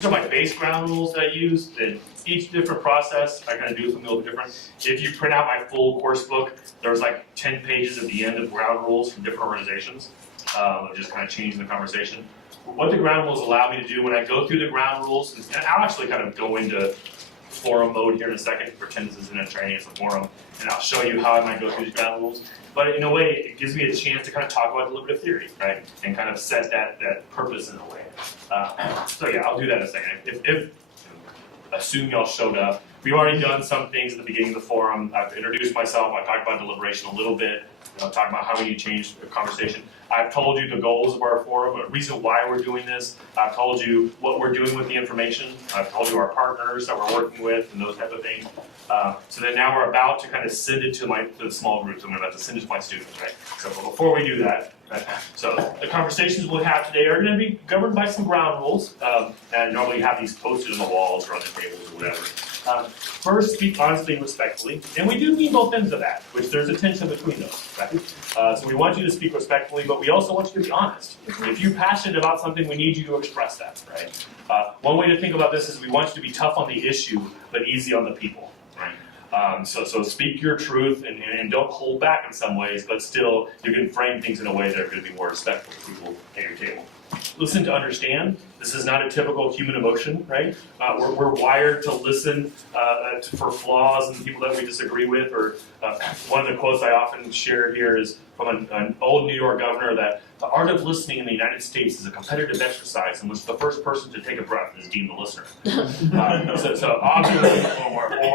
So my base ground rules that I use, and each different process, I kind of do something a little bit different. If you print out my full course book, there's like 10 pages at the end of ground rules from different organizations, just kind of changing the conversation. What the ground rules allow me to do when I go through the ground rules, and I'll actually kind of go into forum mode here in a second, pretend this isn't a training, it's a forum, and I'll show you how I might go through these ground rules. But in a way, it gives me a chance to kind of talk about deliberative theory, right? And kind of set that purpose in a way. So yeah, I'll do that in a second. If assume y'all showed up. We've already done some things at the beginning of the forum. I've introduced myself. I talked about deliberation a little bit. Talking about how we need to change the conversation. I've told you the goals of our forum, the reason why we're doing this. I've told you what we're doing with the information. I've told you our partners that we're working with and those type of things. So then now we're about to kind of send it to the small groups. I'm about to send it to my students, right? So before we do that, so the conversations we'll have today are going to be governed by some ground rules, and normally you have these posted on the walls or on the tables or whatever. First, speak honestly and respectfully, and we do mean both ends of that, which there's a tension between those, right? So we want you to speak respectfully, but we also want you to be honest. If you're passionate about something, we need you to express that, right? One way to think about this is we want you to be tough on the issue, but easy on the people, right? So speak your truth and don't hold back in some ways, but still you can frame things in a way that are going to be more respectful to people at your table. Listen to understand. This is not a typical human emotion, right? We're wired to listen for flaws and people that we disagree with. Or one of the quotes I often share here is from an old New York governor that the art of listening in the United States is a competitive exercise in which the first person to take a breath is deemed the listener. So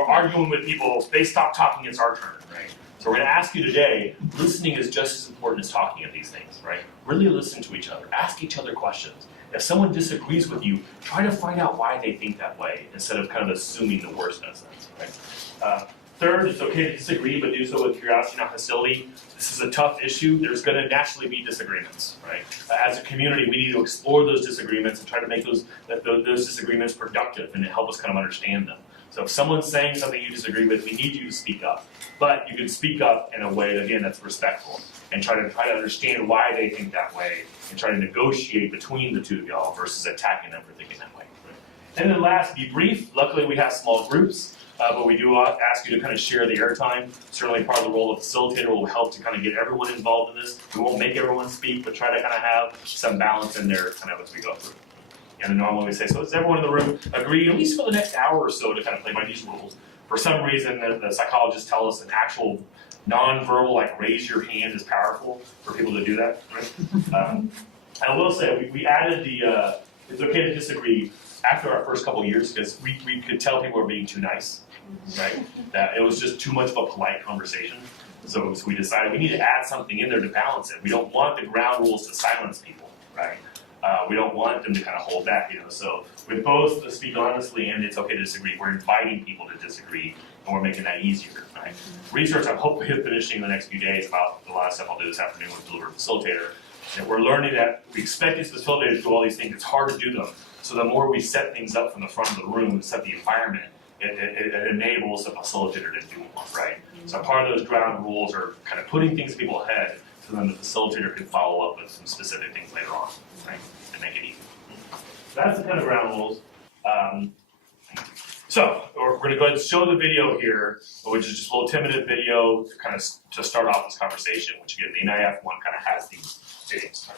arguing with people, they stop talking, it's our turn, right? So we're going to ask you today, listening is just as important as talking at these things, right? Really listen to each other. Ask each other questions. If someone disagrees with you, try to find out why they think that way instead of kind of assuming the worst in a sense, right? Third, it's okay to disagree, but do so with curiosity, not hostility. This is a tough issue. There's going to naturally be disagreements, right? As a community, we need to explore those disagreements and try to make those disagreements productive and to help us kind of understand them. So if someone's saying something you disagree with, we need you to speak up. But you can speak up in a way, again, that's respectful and try to understand why they think that way and try to negotiate between the two of y'all versus attacking them for thinking that way. Right? And then last, be brief. Luckily, we have small groups, but we do ask you to kind of share the airtime. Certainly part of the role of facilitator will help to kind of get everyone involved in this. We won't make everyone speak, but try to kind of have some balance in there kind of as we go through. And then normally we say, so does everyone in the room agree, at least for the next hour or so, to kind of play by these rules? For some reason, the psychologists tell us an actual non-verbal, like raise your hand, is powerful for people to do that. Right? I will say, we added the, it's okay to disagree after our first couple of years, because we could tell people were being too nice, right? That it was just too much of a polite conversation. So we decided we need to add something in there to balance it. We don't want the ground rules to silence people, right? We don't want them to kind of hold back, So with both the speak honestly and it's okay to disagree, we're inviting people to disagree, and we're making that easier, right? Research I'm hopefully finishing in the next few days about a lot of stuff I'll do this afternoon with Deliberative Facilitator. And we're learning that we expect these facilitators to do all these things. It's hard to do them. So the more we set things up from the front of the room and set the environment, it enables the facilitator to do more, right? So part of those ground rules are kind of putting things in people's head so then the facilitator can follow up with some specific things later on, right? And make it easy. That's the kind of ground rules. So we're going to go ahead and show the video here, which is just a little 10-minute video to kind of to start off this conversation, which again, the NIF one kind of has these videos.